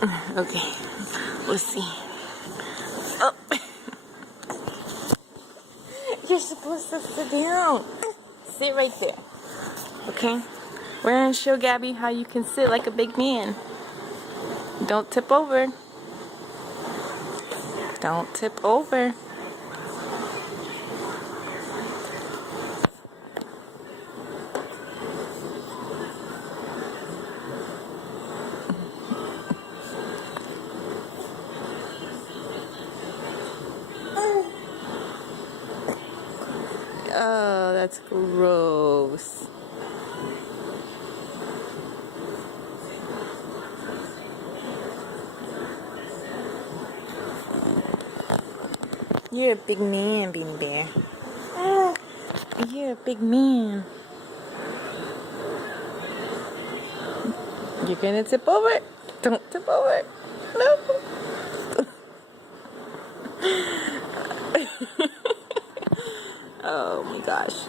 Okay, let's see. Oh. You're supposed to sit down. Sit right there. Okay? We're gonna show Gabby how you can sit like a big man. Don't tip over. Don't tip over. Oh, that's gross. You're a big man, Bean Bear. You're a big man. You're gonna tip over. Don't tip over. No. Oh my gosh.